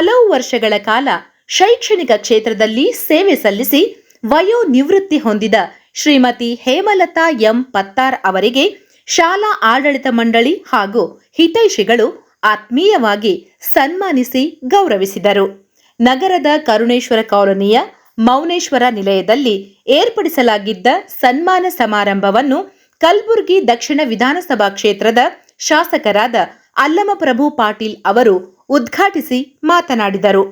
ಹಲವು ವರ್ಷಗಳ ಕಾಲ ಶೈಕ್ಷಣಿಕ ಕ್ಷೇತ್ರದಲ್ಲಿ ಸೇವೆ ಸಲ್ಲಿಸಿ ವಯೋನಿವೃತ್ತಿ ಹೊಂದಿದ ಶ್ರೀಮತಿ ಹೇಮಲತಾ ಎಂ ಪತ್ತಾರ್ ಅವರಿಗೆ ಶಾಲಾ ಆಡಳಿತ ಮಂಡಳಿ ಹಾಗೂ ಹಿತೈಷಿಗಳು ಆತ್ಮೀಯವಾಗಿ ಸನ್ಮಾನಿಸಿ ಗೌರವಿಸಿದರು. ನಗರದ ಕರುಣೇಶ್ವರ ಕಾಲೋನಿಯ ಮೌನೇಶ್ವರ ನಿಲಯದಲ್ಲಿ ಏರ್ಪಡಿಸಲಾಗಿದ್ದ ಸನ್ಮಾನ ಸಮಾರಂಭವನ್ನು ಕಲಬುರಗಿ ದಕ್ಷಿಣ ವಿಧಾನಸಭಾ ಕ್ಷೇತ್ರದ ಶಾಸಕರಾದ ಅಲ್ಲಮಪ್ರಭು ಪಾಟೀಲ್ ಅವರು ಉದ್ಘಾಟಿಸಿ ಮಾತನಾಡಿದರು.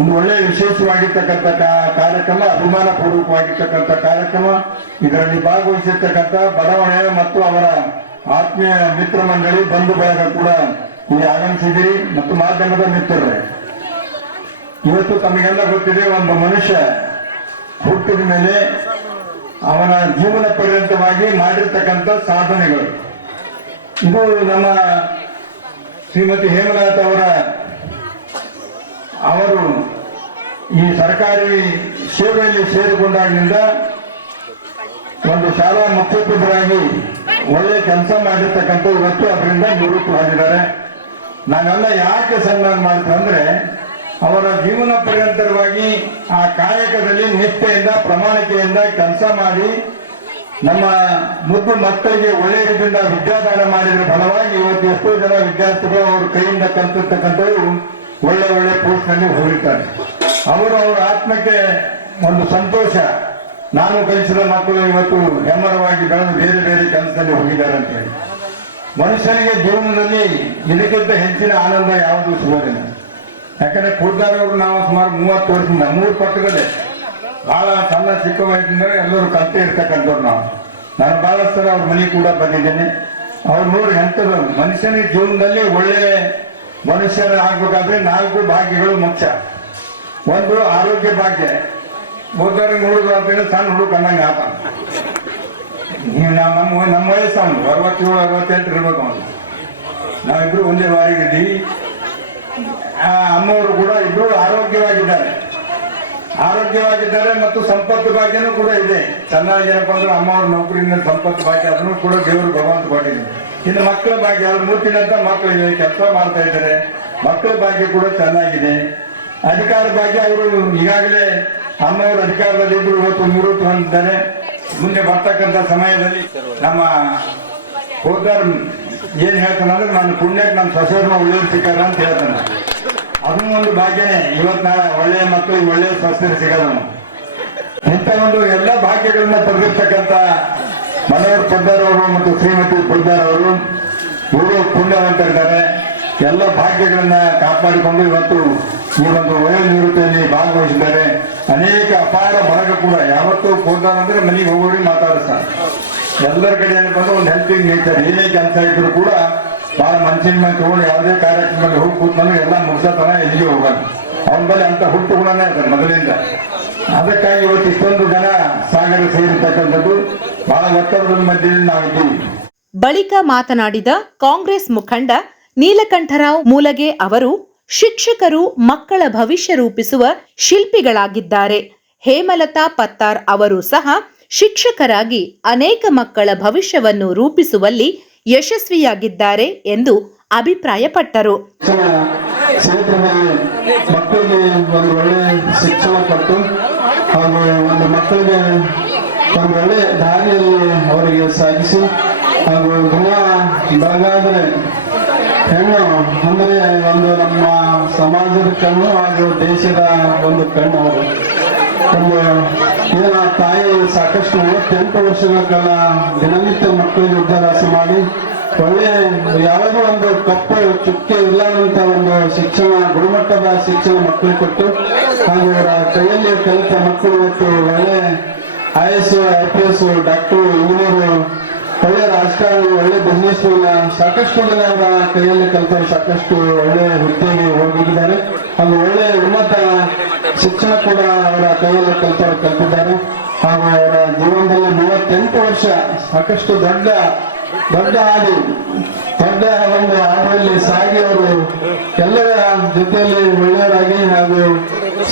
ಒಂದು ಒಳ್ಳೆ ವಿಶೇಷವಾಗಿರ್ತಕ್ಕಂಥ ಕಾರ್ಯಕ್ರಮ, ಅಭಿಮಾನ ಪೂರ್ವಕವಾಗಿರ್ತಕ್ಕಂಥ ಕಾರ್ಯಕ್ರಮ. ಇದರಲ್ಲಿ ಭಾಗವಹಿಸಿರ್ತಕ್ಕಂಥ ಬಡಾವಣೆ ಮತ್ತು ಅವರ ಆತ್ಮೀಯ ಮಿತ್ರ ಮಂಡಳಿ, ಬಂಧು ಬಳಗ ಕೂಡ ಇಲ್ಲಿ ಆಗಮಿಸಿದಿರಿ ಮತ್ತು ಮಾಧ್ಯಮದ ಮಿತ್ರರೇ, ಇವತ್ತು ತಮಗೆಲ್ಲ ಗೊತ್ತಿದೆ, ಒಂದು ಮನುಷ್ಯ ಹುಟ್ಟಿದ ಮೇಲೆ ಅವನ ಜೀವನ ಪರ್ಯಂತವಾಗಿ ಮಾಡಿರ್ತಕ್ಕಂಥ ಸಾಧನೆಗಳು. ಇದು ನಮ್ಮ ಶ್ರೀಮತಿ ಹೇಮಲತಾ ಅವರು ಈ ಸರ್ಕಾರಿ ಸೇವೆಯಲ್ಲಿ ಸೇರಿಕೊಂಡಾಗಿನಿಂದ ಒಂದು ಶಾಲಾ ಮುಖ್ಯೋಪಾಧ್ಯಾಯರಾಗಿ ಒಳ್ಳೆ ಕೆಲಸ ಮಾಡಿರ್ತಕ್ಕಂಥ ಇವತ್ತು ಅದರಿಂದ ನಿವೃತ್ತಿ ಹೊಂದಿದ್ದಾರೆ. ನಾನೆಲ್ಲ ಯಾಕೆ ಸನ್ಮಾನ ಮಾಡ್ತೀವಿ ಅಂದ್ರೆ, ಅವರ ಜೀವನ ಪರ್ಯಂತರವಾಗಿ ಆ ಕಾಯಕದಲ್ಲಿ ನಿಷ್ಠೆಯಿಂದ ಪ್ರಾಮಾಣಿಕೆಯಿಂದ ಕೆಲಸ ಮಾಡಿ ನಮ್ಮ ಮುದ್ದು ಮಕ್ಕಳಿಗೆ ಒಳ್ಳೆ ರೀತಿಯಿಂದ ವಿದ್ಯಾದಾನ ಮಾಡಿದ ಫಲವಾಗಿ ಇವತ್ತು ಎಷ್ಟೋ ಜನ ವಿದ್ಯಾರ್ಥಿಗಳು ಅವ್ರ ಕೈಯಿಂದ ಕಲ್ತಿರ್ತಕ್ಕಂಥವ್ರು ಒಳ್ಳೆ ಒಳ್ಳೆ ಪೋಸ್ಟ್ ನಲ್ಲಿ ಹೋಗಿರ್ತಾರೆ. ಅವರ ಆತ್ಮಕ್ಕೆ ಒಂದು ಸಂತೋಷ, ನಾನು ಕಲಿಸಿದ ಮಕ್ಕಳು ಇವತ್ತು ಹೆಮ್ಮರವಾಗಿ ಬೆಳೆದು ಬೇರೆ ಬೇರೆ ಕೆಲಸದಲ್ಲಿ ಹೋಗಿದ್ದಾರೆ ಅಂತ ಹೇಳಿ. ಮನುಷ್ಯನಿಗೆ ಜೀವನದಲ್ಲಿ ಇದಕ್ಕಿಂತ ಹೆಚ್ಚಿನ ಆನಂದ ಯಾವುದು ಸಿಗೋದಿಲ್ಲ. ಯಾಕಂದ್ರೆ ಪೂರ್ದಾರವರು ನಾವು ಸುಮಾರು 30 ವರ್ಷದಿಂದ 3 ಪಕ್ಕದಲ್ಲೇ ಬಹಳ ಸಣ್ಣ ಚಿಕ್ಕ ವಯಸ್ಸಿಂದ ಎಲ್ಲರೂ ಕಲ್ತೇ ಇರ್ತಕ್ಕಂಥವ್ರು ನಾವು. ನಾನು ಬಹಳಷ್ಟು ಸಲ ಅವ್ರ ಮನೆಗೆ ಕೂಡ ಬಂದಿದ್ದೇನೆ. ಅವ್ರು ನೋಡಿ ಎಂಥದ್ದು, ಮನುಷ್ಯನಿಗೆ ಜೀವನದಲ್ಲಿ ಒಳ್ಳೆ ಮನುಷ್ಯರ ಆಗ್ಬೇಕಾದ್ರೆ 4 ಭಾಗ್ಯಗಳು ಮುಖ್ಯ. ಒಂದು ಆರೋಗ್ಯ ಭಾಗ್ಯ. ಓದೋರಿಗೆ ನೋಡುದು ಸಣ್ಣ ಹುಡುಗ ಅನ್ನಂಗೆ ಆತ. ನಮ್ಮ ವಯಸ್ಸು ಅವನು 67, 68 ಇರ್ಬೇಕು. ಅವನು ನಾವಿಬ್ರು ಒಂದೇ ಬಾರಿಗಿದ್ದೀವಿ. ಅಮ್ಮವರು ಕೂಡ ಇಬ್ರು ಆರೋಗ್ಯವಾಗಿದ್ದಾರೆ ಮತ್ತು ಸಂಪತ್ತು ಭಾಗ್ಯನೂ ಕೂಡ ಇದೆ. ಚೆನ್ನಾಗಿ ಏನಪ್ಪಾ ಅಂದ್ರೆ ಅಮ್ಮವ್ರ ನೌಕರಿಯಿಂದ ಸಂಪತ್ತು ಭಾಗ್ಯ ಅದನ್ನು ಕೂಡ ದೇವರು ಭಗವಂತ ಕೊಟ್ಟಿದ್ದಾರೆ. ಇನ್ನು ಮಕ್ಕಳ ಭಾಗ್ಯ, ಅವ್ರು ಮೂರ್ತಿನಂತ ಮಕ್ಕಳಿಗೆ ಕೆಲಸ ಮಾಡ್ತಾ ಇದ್ದಾರೆ, ಮಕ್ಕಳ ಭಾಗ್ಯ ಕೂಡ ಚೆನ್ನಾಗಿದೆ. ಅಧಿಕಾರ ಭಾಗ್ಯ, ಅವರು ಈಗಾಗಲೇ ಅಮ್ಮವರು ಅಧಿಕಾರದಲ್ಲಿ ಇದ್ರು, ಇವತ್ತು ನಿವೃತ್ತಿ ಹೊಂದಿದ್ದಾರೆ. ಮುಂದೆ ಬರ್ತಕ್ಕಂಥ ಸಮಯದಲ್ಲಿ ನಮ್ಮ ಹೋದಾರ್ ಏನ್ ಹೇಳ್ತಾನಂದ್ರೆ, ನಾನು ಪುಣ್ಯಕ್ಕೆ ನನ್ನ ಸೊಸೆಯವ್ರನ್ನ ಒಳ್ಳೆಯವ್ರು ಸಿಕ್ಕಾರ ಅಂತ ಹೇಳ್ತಾನೆ. ಅದನ್ನು ಒಂದು ಭಾಗ್ಯನೇ. ಇವತ್ತು ನಾಳೆ ಒಳ್ಳೆಯ ಮಕ್ಕಳಿಗೆ ಒಳ್ಳೆಯ ಸೊಸೆಯರು ಸಿಗೋದನ್ನು. ಇಂಥ ಒಂದು ಎಲ್ಲ ಭಾಗ್ಯಗಳನ್ನ ಪಡೆದಿರ್ತಕ್ಕಂಥ ಮನೋಹರ್ ಪೊದ್ದಾರ್ ಅವರು ಮತ್ತು ಶ್ರೀಮತಿ ಪೊದ್ದಾರ್ ಅವರು, ಇವರು ಪುಣ್ಯವಂತರಿದ್ದಾರೆ. ಎಲ್ಲ ಭಾಗ್ಯಗಳನ್ನ ಕಾಪಾಡಿಕೊಂಡು ಇವತ್ತು ಈ ಒಂದು ವಯೋನಿವೃತ್ತಿಯಲ್ಲಿ ಭಾಗವಹಿಸಿದ್ದಾರೆ. ಅನೇಕ ಅಪಾರ ಬಳಗ ಕೂಡ ಯಾವತ್ತೂ ಪೊದ್ದಾರ್ ಅಂದ್ರೆ ಮನೆಗೆ ಹೋಗೋರಿಗೆ ಮಾತಾಡಿಸ್ತಾರೆ. ಎಲ್ಲರ ಕಡೆ ಬಂದು ಒಂದು ಹೆಲ್ಪಿಂಗ್ ನೇಚರ್, ಏನೇ ಕೆಲಸ ಇದ್ರು ಕೂಡ ಬಹಳ ಮನಸ್ಸಿನ ಮೇಲೆ ತಗೊಂಡು ಯಾವುದೇ ಕಾರ್ಯಕ್ರಮದಲ್ಲಿ ಹೋಗಿ ಕೂತ್ಕೊಂಡು ಎಲ್ಲ ಮುಗಿಸತನ ಎಲ್ಲಿಗೆ ಹೋಗೋದು. ಅವನ ಬಳಿ ಅಂತ ಹುಟ್ಟು ಗುಣನೇ ಇರ್ತಾರೆ ಮೊದಲಿಂದ. ಅದಕ್ಕಾಗಿ ಇವತ್ತು ಇಷ್ಟೊಂದು ಜನ ಸಾಗರ ಸೇರಿರ್ತಕ್ಕಂಥದ್ದು ಬಹಳ ಒತ್ತಡದ ಮಧ್ಯದಲ್ಲಿ ನಾವಿದ್ದೀವಿ. ಬಳಿಕ ಮಾತನಾಡಿದ ಕಾಂಗ್ರೆಸ್ ಮುಖಂಡ ನೀಲಕಂಠರಾವ್ ಮೂಲಗೆ ಅವರು, ಶಿಕ್ಷಕರು ಮಕ್ಕಳ ಭವಿಷ್ಯ ರೂಪಿಸುವ ಶಿಲ್ಪಿಗಳಾಗಿದ್ದಾರೆ. ಹೇಮಲತಾ ಪತ್ತಾರ್ ಅವರು ಸಹ ಶಿಕ್ಷಕರಾಗಿ ಅನೇಕ ಮಕ್ಕಳ ಭವಿಷ್ಯವನ್ನು ರೂಪಿಸುವಲ್ಲಿ ಯಶಸ್ವಿಯಾಗಿದ್ದಾರೆ ಎಂದು ಅಭಿಪ್ರಾಯಪಟ್ಟರು. ಮಕ್ಕಳಿಗೆ ಒಂದು ಒಳ್ಳೆ ಶಿಕ್ಷಣ ಕೊಟ್ಟು ಹಾಗೂ ಒಂದು ಮಕ್ಕಳಿಗೆ ಒಂದು ಒಳ್ಳೆ ದಾರಿಯಲ್ಲಿ ಅವರಿಗೆ ಸಾಗಿಸಿ ಹಾಗೂ ದಿನ ಬೆಳಗಾದರೆ ಹೆಣ್ಣು ಅಂದರೆ ಒಂದು ನಮ್ಮ ಸಮಾಜದ ಕಣ್ಣು ಹಾಗೂ ದೇಶದ ಒಂದು ಕಣ್ಣು ಅವರು. ಒಂದು ಏನ ತಾಯಿ ಸಾಕಷ್ಟು 8 ವರ್ಷಗಳ ಕಾಲ ದಿನನಿತ್ಯ ಮಕ್ಕಳಿಗೆ ವಿದ್ಯಾಭ್ಯಾಸ ಮಾಡಿ ಒಳ್ಳೆ ಯಾವುದೋ ಒಂದು ಕಪ್ಪು ಚುಕ್ಕೆ ಇಲ್ಲದಂತ ಒಂದು ಶಿಕ್ಷಣ, ಗುಣಮಟ್ಟದ ಶಿಕ್ಷಣ ಮಕ್ಕಳಿಗೆ ಕೊಟ್ಟು ಹಾಗೂ ಅವರ ಕೈಯಲ್ಲಿ ಕಲಿತ ಮಕ್ಕಳು ಇವತ್ತು ಒಳ್ಳೆ IAS, IPS, ಡಾಕ್ಟರ್, ಇಂಜಿನಿಯರ್, ಒಳ್ಳೆ ರಾಜಕಾರಣಿ, ಒಳ್ಳೆ ಬಿಸ್ನೆಸ್ ಮ್ಯಾನ್, ಸಾಕಷ್ಟು ಜನ ಅವರ ಕೈಯಲ್ಲಿ ಕಲಿತವರು ಸಾಕಷ್ಟು ಒಳ್ಳೆ ಹುದ್ದೆಗೆ ಹೋಗಿದ್ದಾರೆ. ಹಾಗೂ ಒಳ್ಳೆ ಉನ್ನತ ಶಿಕ್ಷಣ ಕೂಡ ಅವರ ಕೈಯಲ್ಲಿ ಕಲಿತವರು ಕಲಿತಿದ್ದಾರೆ. ಹಾಗೂ ಅವರ ಜೀವನದಲ್ಲಿ 38 ವರ್ಷ ಸಾಕಷ್ಟು ದೊಡ್ಡ ಹಾದಿ, ದೊಡ್ಡ ಒಂದು ಹಾದಿಯಲ್ಲಿ ಸಾಗಿ ಅವರು ಎಲ್ಲರ ಜೊತೆಯಲ್ಲಿ ಒಳ್ಳೆಯವರಾಗಿ ಹಾಗೂ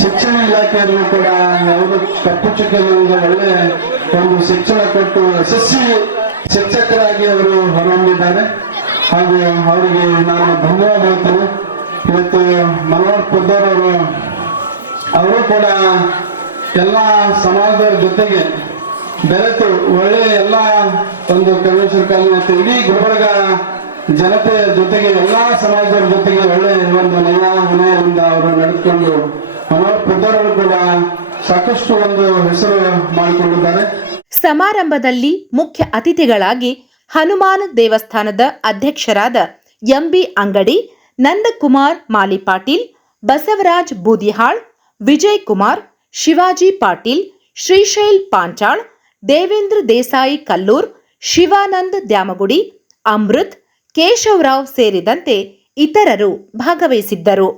ಶಿಕ್ಷಣ ಇಲಾಖೆಯಲ್ಲೂ ಕೂಡ ಅವರು ಕಪ್ಪು ಚುಕ್ಕೆಯಿಂದ ಒಳ್ಳೆ ಒಂದು ಶಿಕ್ಷಣ ಕೊಟ್ಟು ಯಶಸ್ವಿ ಶಿಕ್ಷಕರಾಗಿ ಅವರು ಹೊರಹೊಮ್ಮಿದ್ದಾರೆ. ಹಾಗೂ ಅವರಿಗೆ ನಾನು ಧನ್ಯವಾದ ಹೇಳ್ತೇನೆ. ಇವತ್ತು ಮನೋಹರ್ ಪೊದ್ದಾರ್ ಅವರು ಕೂಡ ಎಲ್ಲ ಸಮಾಜದವರ ಜೊತೆಗೆ ಬೆರೆತು ಒಳ್ಳೆ ಎಲ್ಲ ಒಂದು ಕನ್ವೆನ್ಷನ್ ಕಾಲೇಜ್ ಮತ್ತು ಇಡೀ ಗುಲ್ಬರ್ಗ ಜನತೆಯ ಜೊತೆಗೆ ಎಲ್ಲಾ ಸಮಾಜದವರ ಜೊತೆಗೆ ಒಳ್ಳೆ ಒಂದು ವಿನಯದಿಂದ ಅವರು ನಡೆದುಕೊಂಡು ಮನೋಹರ್ ಪೊದ್ದಾರ್ ಅವರು ಕೂಡ ಸಾಕಷ್ಟು ಒಂದು ಹೆಸರು ಮಾಡಿಕೊಂಡಿದ್ದಾರೆ. ಸಮಾರಂಭದಲ್ಲಿ ಮುಖ್ಯ ಅತಿಥಿಗಳಾಗಿ ಹನುಮಾನ್ ದೇವಸ್ಥಾನದ ಅಧ್ಯಕ್ಷರಾದ MB ಅಂಗಡಿ, ನಂದಕುಮಾರ್ ಮಾಲಿಪಾಟೀಲ್, ಬಸವರಾಜ್ ಬೂದಿಹಾಳ್, ವಿಜಯ್ ಕುಮಾರ್, ಶಿವಾಜಿ ಪಾಟೀಲ್, ಶ್ರೀಶೈಲ್ ಪಾಂಚಾಳ್, ದೇವೇಂದ್ರ ದೇಸಾಯಿ ಕಲ್ಲೂರ್, ಶಿವಾನಂದ್ ದ್ಯಾಮಗುಡಿ, ಅಮೃತ್, ಕೇಶವರಾವ್ ಸೇರಿದಂತೆ ಇತರರು ಭಾಗವಹಿಸಿದ್ದರು.